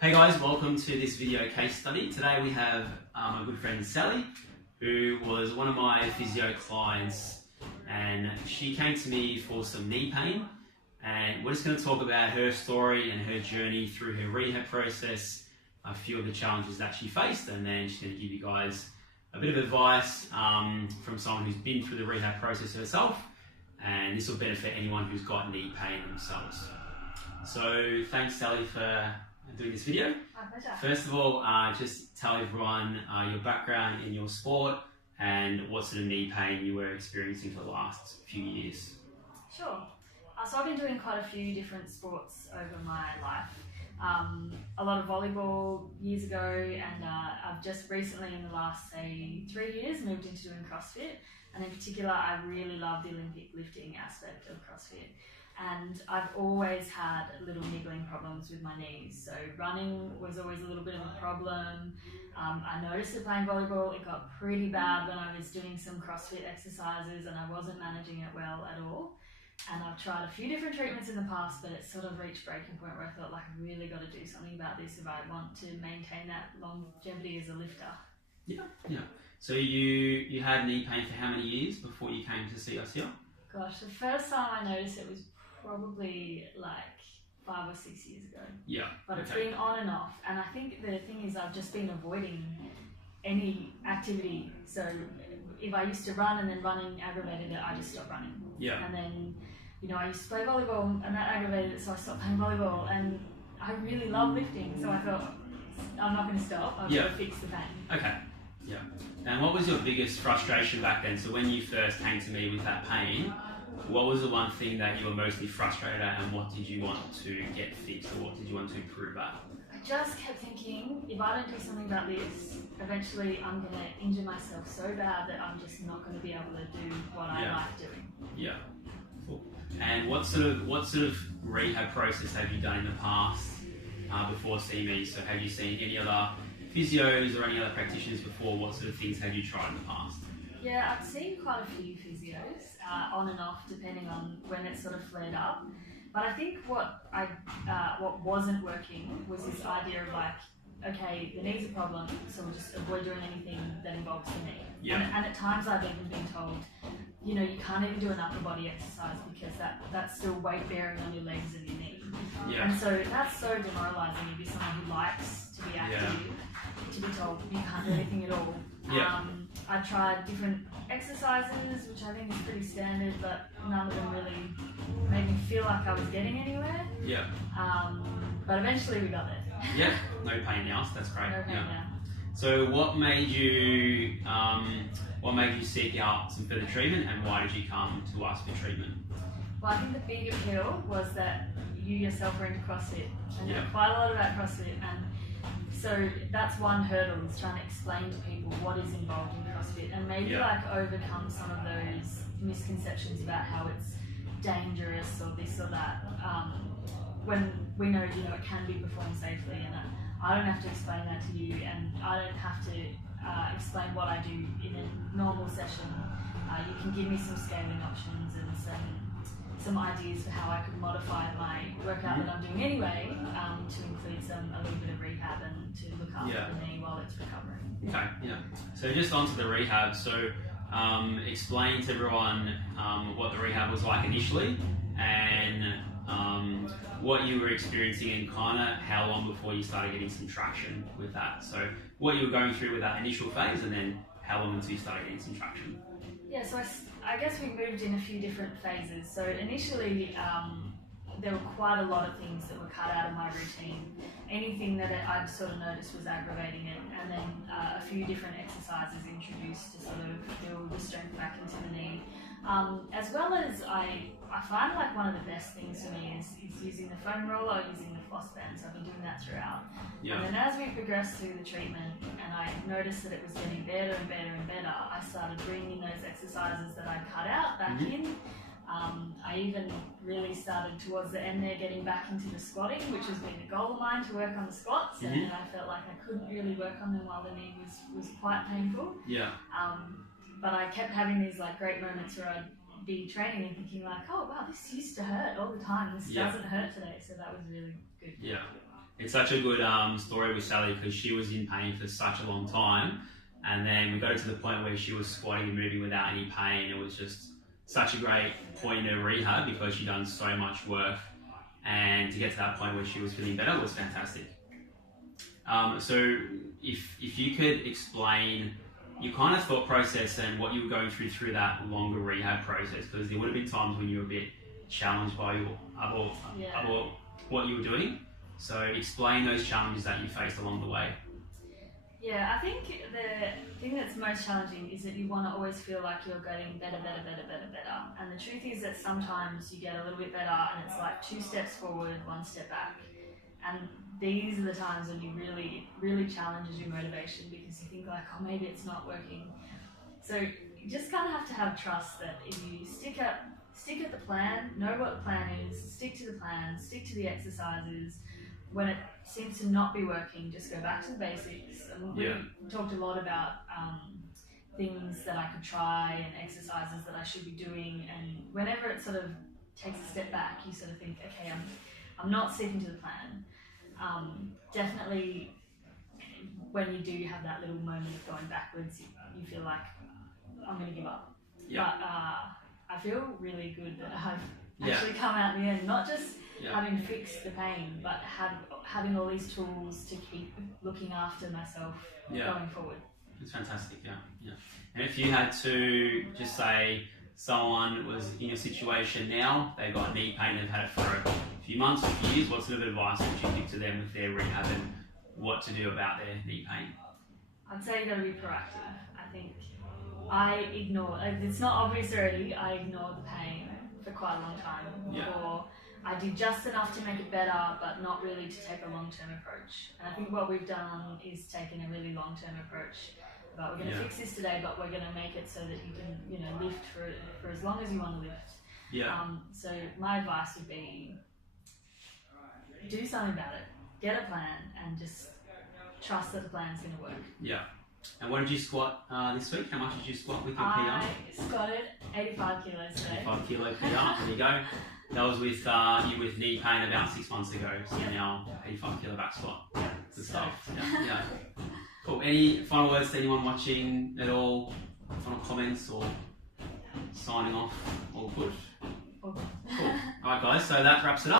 Hey guys, welcome to this video case study. Today we have my good friend Sally, who was one of my physio clients, and she came to me for some knee pain, and we're just going to talk about her story and her journey through her rehab process, a few of the challenges that she faced, and then she's going to give you guys a bit of advice from someone who's been through the rehab process herself, and this will benefit anyone who's got knee pain themselves. So thanks Sally for doing this video. My pleasure. First of all, just tell everyone your background in your sport and what sort of knee pain you were experiencing for the last few years. Sure. So I've been doing quite a few different sports over my life. A lot of volleyball years ago, and I've just recently in the last, say, 3 years moved into doing CrossFit. And in particular, I really love the Olympic lifting aspect of CrossFit. And I've always had little niggling problems with my knees. So running was always a little bit of a problem. I noticed it playing volleyball. It got pretty bad when I was doing some CrossFit exercises and I wasn't managing it well at all. And I've tried a few different treatments in the past, but it sort of reached breaking point where I felt like I really got to do something about this if I want to maintain that longevity as a lifter. Yeah. So you had knee pain for how many years before you came to see us here? Gosh, the first time I noticed it was probably like 5 or 6 years ago. Yeah. But it's been on and off. And I think the thing is I've just been avoiding any activity. So if I used to run and then running aggravated it, I just stopped running. Yeah. And then, I used to play volleyball and that aggravated it, so I stopped playing volleyball. And I really love lifting, so I thought, I'm not going to stop, I've got to fix the pain. Okay. Yeah. And what was your biggest frustration back then? So when you first came to me with that pain, what was the one thing that you were mostly frustrated at, and what did you want to get fixed, or what did you want to improve at? I just kept thinking, if I don't do something about this, eventually I'm going to injure myself so bad that I'm just not going to be able to do what I like doing. Yeah. Cool. And what sort of rehab process have you done in the past before seeing me? So have you seen any other physios or any other practitioners before? What sort of things have you tried in the past? Yeah, I've seen quite a few physios, on and off, depending on when it sort of flared up. But I think what wasn't working was this idea of like, okay, the knee's a problem, so we'll just avoid doing anything that involves the knee. Yeah. And at times I've even been told, you can't even do an upper body exercise because that's still weight bearing on your legs and your knee. Yeah. And so that's so demoralising if you're someone who likes to be active, to be told you can't do anything at all. Yeah. I tried different exercises, which I think is pretty standard, but none of them really made me feel like I was getting anywhere. Yeah. But eventually we got there. Yeah. No pain now, so that's great. No pain now. So what made you seek out some further treatment, and why did you come to us for treatment? Well, I think the big appeal was that you yourself were into CrossFit, and you know quite a lot about CrossFit, and so that's one hurdle, is trying to explain to people what is involved in CrossFit, and maybe overcome some of those misconceptions about how it's dangerous or this or that. When we know it can be performed safely, and I don't have to explain that to you, and I don't have to explain what I do in a normal session. You can give me some scaling options and some ideas for how I could modify my workout that I'm doing anyway, to include a little bit of rehab and to look after the knee while it's recovering. Okay, yeah. So just onto the rehab. So explain to everyone what the rehab was like initially, and what you were experiencing, and kind of how long before you started getting some traction with that. So what you were going through with that initial phase, and then how long until you started getting some traction. Yeah, so I guess we moved in a few different phases. So initially, there were quite a lot of things that were cut out of my routine. Anything that I'd sort of noticed was aggravating it, and then a few different exercises introduced to sort of build the strength back into the knee. As well as I find like one of the best things for me is using the foam roller or using the floss band, so I've been doing that throughout. Yeah. And then as we progressed through the treatment and I noticed that it was getting better and better and better, I started bringing those exercises that I'd cut out back in. I even really started towards the end there getting back into the squatting, which has been a goal of mine, to work on the squats, and I felt like I couldn't really work on them while the knee was quite painful. Yeah. But I kept having these like great moments where I'd be training and thinking like, oh wow, this used to hurt all the time, this doesn't hurt today, so that was really good. Yeah. It's such a good story with Sally because she was in pain for such a long time, and then we got her to the point where she was squatting and moving without any pain. It was just such a great point in her rehab because she'd done so much work, and to get to that point where she was feeling better was fantastic. So if you could explain your kind of thought process and what you were going through that longer rehab process, because there would have been times when you were a bit challenged by about what you were doing. So explain those challenges that you faced along the way. Yeah, I think the thing that's most challenging is that you want to always feel like you're getting better. And the truth is that sometimes you get a little bit better and it's like 2 steps forward, 1 step back. And these are the times when you really challenges your motivation because you think like, oh, maybe it's not working. So you just kind of have to have trust that if you stick at the plan, know what the plan is, stick to the plan, stick to the exercises. When it seems to not be working, just go back to the basics. And we talked a lot about things that I could try and exercises that I should be doing. And whenever it sort of takes a step back, you sort of think, okay, I'm not sticking to the plan. Definitely, when you do have that little moment of going backwards, you feel like I'm going to give up. Yeah. But I feel really good that I've actually come out in the end, not just having fixed the pain, but having all these tools to keep looking after myself going forward. It's fantastic, yeah. And if you had to just say someone was in your situation now, they've got knee pain, they've had it for a few months, a few years, what sort of advice would you give to them with their rehab and what to do about their knee pain? I'd say you've got to be proactive. I think it's not obvious already, I ignored the pain for quite a long time. Or I did just enough to make it better, but not really to take a long-term approach. And I think what we've done is taken a really long-term approach. But we're going to fix this today, but we're going to make it so that you can, lift for as long as you want to lift. Yeah. So my advice would be, do something about it. Get a plan and just trust that the plan's going to work. Yeah. And what did you squat this week? How much did you squat with your PR? I squatted 85 kilos today. 85 kilo PR, there you go. That was with you with knee pain about 6 months ago, so now 85 kilo back squat. Good stuff. Yeah. Cool. Any final words to anyone watching at all? Final comments or signing off? All good? All good. Cool. Alright guys, so that wraps it up.